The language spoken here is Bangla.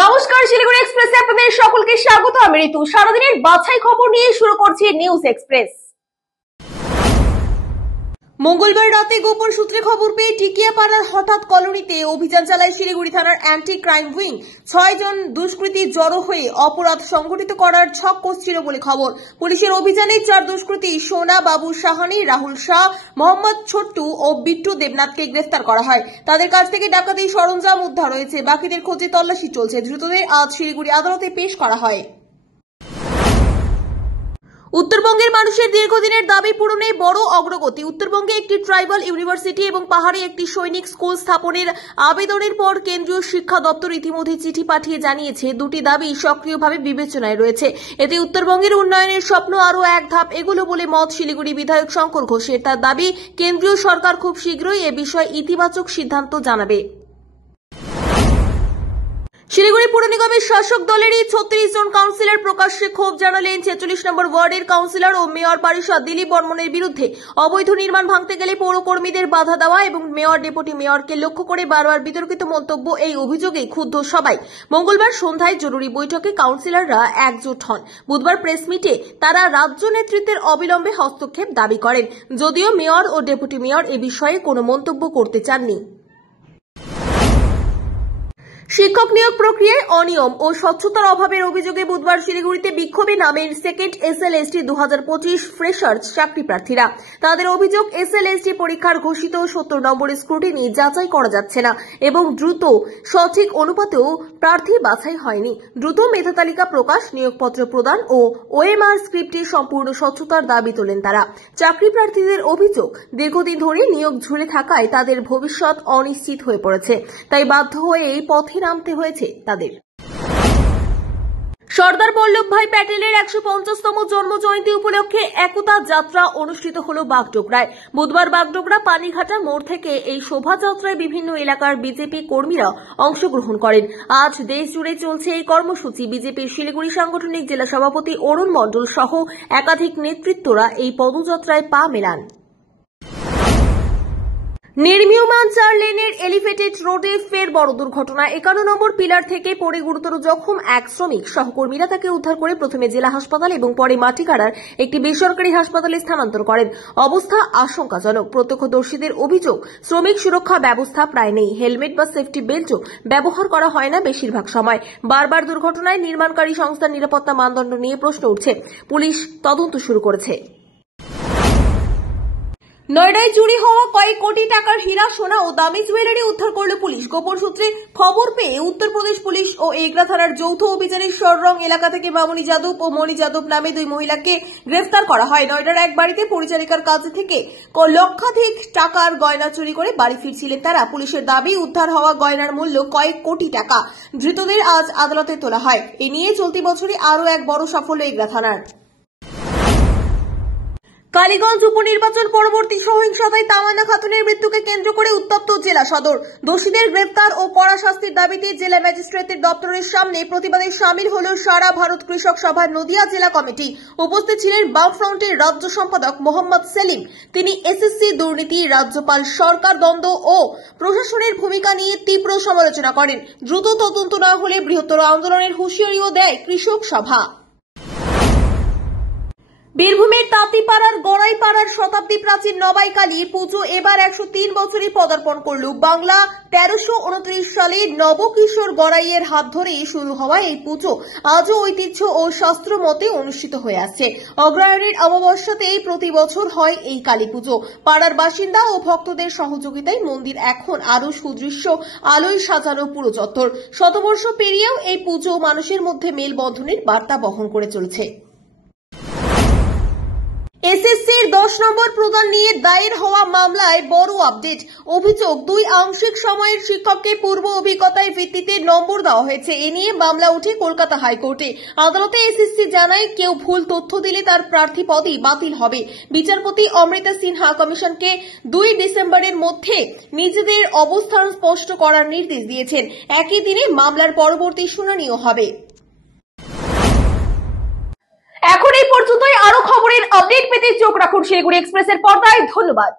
নমস্কার, শিলিগুড়ি এক্সপ্রেসে আপনাদের সকলকে স্বাগত। আমি ঋতু। সারাদিনের বাছাই খবর নিয়ে শুরু করছি নিউজ এক্সপ্রেস। মঙ্গলবার রাতে গোপন সূত্রে খবর পেয়ে টিকিয়াপাড়ার হঠাৎ কলোনিতে অভিযান চালায় শিলিগুড়ি থানার অ্যান্টি ক্রাইম উইং। ৬ জন দুষ্কৃতী জড়ো হয়ে অপরাধ সংগঠিত করার ছক কষছিল বলে খবর। পুলিশের অভিযানে ৪ দুষ্কৃতী সোনা, বাবু সাহানি, রাহুল শাহ, মোহাম্মদ ছোট্টু ও বিট্টু দেবনাথকে গ্রেফতার করা হয়। তাদের কাছ থেকে ডাকাতি সরঞ্জাম উদ্ধার হয়েছে। বাকিদের খোঁজে তল্লাশি চলছে। ধৃতদের আজ শিলিগুড়ি আদালতে পেশ করা হয়। উত্তরবঙ্গের মানুষের দীর্ঘদিনের দাবি পূরণে বড় অগ্রগতি। উত্তরবঙ্গে একটি ট্রাইবাল ইউনিভার্সিটি এবং পাহাড়ে একটি সৈনিক স্কুল স্থাপনের আবেদনের পর কেন্দ্রীয় শিক্ষা দপ্তর ইতিমধ্যে চিঠি পাঠিয়ে জানিয়েছে দুটি দাবি সক্রিয়ভাবে বিবেচনায় রয়েছে। এতে উত্তরবঙ্গের উন্নয়নের স্বপ্ন আরও এক ধাপ এগোলো বলে মত শিলিগুড়ি বিধায়ক শঙ্কর ঘোষের। তার দাবি, কেন্দ্রীয় সরকার খুব শীঘ্রই এ বিষয়ে ইতিবাচক সিদ্ধান্ত জানাবে। শিলিগুড়ি পুর নিগমের শাসক দলেরই ৩৬ জন কাউন্সিলর প্রকাশ্যে ক্ষোভ জানালেন ৪৬ নম্বর ওয়ার্ডের কাউন্সিলর ও মেয়র পারিষদ দিলীপ বর্মনের বিরুদ্ধে। অবৈধ নির্মাণ ভাঙতে গেলে পৌরকর্মীদের বাধা দেওয়া এবং মেয়র ডেপুটি মেয়রকে লক্ষ্য করে বারবার বিতর্কিত মন্তব্য, এই অভিযোগে ক্ষুব্ধ সবাই। মঙ্গলবার সন্ধ্যায় জরুরি বৈঠকে কাউন্সিলররা একজোট হন। বুধবার প্রেস মিটে তারা রাজ্য নেতৃত্বের অবিলম্বে হস্তক্ষেপ দাবি করেন, যদিও মেয়র ও ডেপুটি মেয়র এ বিষয়ে কোনো মন্তব্য করতে চাননি। শিক্ষক নিয়োগ প্রক্রিয়ায় অনিয়ম ও স্বচ্ছতার অভাবের অভিযোগে বুধবার শিলিগুড়িতে বিক্ষোভে নামেন সেকেন্ড SLST 2025 ফ্রেশার্স চাকরি প্রার্থীরা। তাদের অভিযোগ, SLST পরীক্ষার ঘোষিত 70 নম্বরের স্ক্রুটিনি যাচাই করা যাচ্ছে না এবং দ্রুত সঠিক অনুপাতেও প্রার্থী বাছাই হয়নি। দ্রুত মেধা তালিকা প্রকাশ, নিয়োগপত্র প্রদান ও OMR স্ক্রিপ্টে সম্পূর্ণ স্বচ্ছতার দাবি তোলেন তারা। চাকরি প্রার্থীদের অভিযোগ, দীর্ঘদিন ধরে নিয়োগ ঝুলে থাকায় তাদের ভবিষ্যৎ অনিশ্চিত হয়ে পড়েছে, তাই বাধ্য হয়ে এই পথে নামতে হয়েছে তাদের। সর্দার বল্লভভাই প্যাটেলের ১৫০তম জন্মজয়ন্তী উপলক্ষে একতা যাত্রা অনুষ্ঠিত হল বাগডোগরায়। বুধবার বাগডোগরা পানিঘাটা মোড় থেকে এই শোভাযাত্রায় বিভিন্ন এলাকার বিজেপি কর্মীরা অংশগ্রহণ করেন। আজ দেশ জুড়ে চলছে এই কর্মসূচি। বিজেপির শিলিগুড়ি সাংগঠনিক জেলা সভাপতি অরুণ মণ্ডল সহ একাধিক নেতৃত্বরা এই পদযাত্রায় পা মেলান। নির্মীয়মান ৪ লেনের এলিভেটেড রোডে ফের বড় দুর্ঘটনা। ৫১ নম্বর পিলার থেকে পড়ে গুরুতর জখম এক শ্রমিক। সহকর্মীরা তাকে উদ্ধার করে প্রথমে জেলা হাসপাতাল এবং পরে মাটিগাড়ার একটি বেসরকারি হাসপাতালে স্থানান্তর করেন। অবস্থা আশঙ্কাজনক। প্রত্যক্ষদর্শীদের অভিযোগ, শ্রমিক সুরক্ষা ব্যবস্থা প্রায় নেই। হেলমেট বা সেফটি বেল্টও ব্যবহার করা হয় না বেশিরভাগ সময়। বারবার দুর্ঘটনায় নির্মাণকারী সংস্থার নিরাপত্তা মানদণ্ড নিয়ে প্রশ্ন উঠছে। পুলিশ তদন্ত শুরু করেছে। নয়ডায় চুরি হওয়া কয়েক কোটি টাকার হীরা, সোনা ও দামি জুয়েলারি উদ্ধার করল পুলিশ। গোপন সূত্রে খবর পেয়ে উত্তরপ্রদেশ পুলিশ ও এগরা থানার যৌথ অভিযানে সররং এলাকা থেকে মামনি যাদব ও মণি যাদব নামে 2 মহিলাকে গ্রেফতার করা হয়। নয়ডার এক বাড়িতে পরিচারিকার কাছ থেকে লক্ষাধিক টাকার গয়না চুরি করে বাড়ি ফিরছিলেন তারা। পুলিশের দাবি, উদ্ধার হওয়া গয়নার মূল্য কয়েক কোটি টাকা। ধৃতদের আজ আদালতে তোলা হয়। এ নিয়ে চলতি বছরে আরও এক বড় সাফল্য এগরা থানার। কালীগঞ্জ উপনির্বাচন পরবর্তী সহিংসতায় তামান্না খাতুনের মৃত্যুকে কেন্দ্র করে উত্তপ্ত জেলা সদর। দোষীদের গ্রেফতার ও কড়া শাস্তির দাবিতে জেলা ম্যাজিস্ট্রেটের দপ্তরের সামনে প্রতিবাদে সামিল হল সারা ভারত কৃষক সভার নদিয়া জেলা কমিটি। উপস্থিত ছিলেন বামফ্রন্টের রাজ্য সম্পাদক মোহাম্মদ সেলিম। তিনি SSC দুর্নীতি, রাজ্যপাল সরকার দ্বন্দ্ব ও প্রশাসনের ভূমিকা নিয়ে তীব্র সমালোচনা করেন। দ্রুত তদন্ত না হলে বৃহত্তর আন্দোলনের হুঁশিয়ারিও দেয় কৃষক সভা। বীরভূমের তাঁতিপাড়ার গড়াইপাড়ার শতাব্দী প্রাচীন নবাইকালী পুজো এবার ১০৩ বছরে পদার্পণ করল। বাংলা ১৩২৯ সালে নবকিশোর গড়াইয়ের হাত ধরেই শুরু হওয়া এই পুজো আজও ঐতিহ্য ও শাস্ত্র মতে অনুষ্ঠিত হয়ে আসছে। অগ্রহায়ণের অমাবস্যাতেই প্রতি বছর হয় এই কালী পুজো। পাড়ার বাসিন্দা ও ভক্তদের সহযোগিতায় মন্দির এখন আরও সুদৃশ্য আলোয় সাজানো পুরো চত্বর। শতবর্ষ পেরিয়েও এই পুজো মানুষের মধ্যে মেলবন্ধনের বার্তা বহন করে চলেছে। SSCর 10 নম্বর প্রদান নিয়ে দায়ের হওয়া মামলায় বড় আপডেট। অভিযোগ, 2 আংশিক সময়ের শিক্ষককে পূর্ব অভিজ্ঞতার ভিত্তিতে নম্বর দেওয়া হয়েছে। এ নিয়ে মামলা উঠে কলকাতা হাইকোর্টে। আদালতে SSC জানায়, কেউ ভুল তথ্য দিলে তার প্রার্থী পদই বাতিল হবে। বিচারপতি অমৃতা সিনহা কমিশনকে 2 ডিসেম্বরের মধ্যে নিজেদের অবস্থান স্পষ্ট করার নির্দেশ দিয়েছেন। একই দিনে মামলার পরবর্তী শুনানিও হবে। এখন এই পর্যন্তই। আরো খবরের আপডেট পেতে চোখ রাখুন শিলিগুড়ি এক্সপ্রেসের পর্দায়। ধন্যবাদ।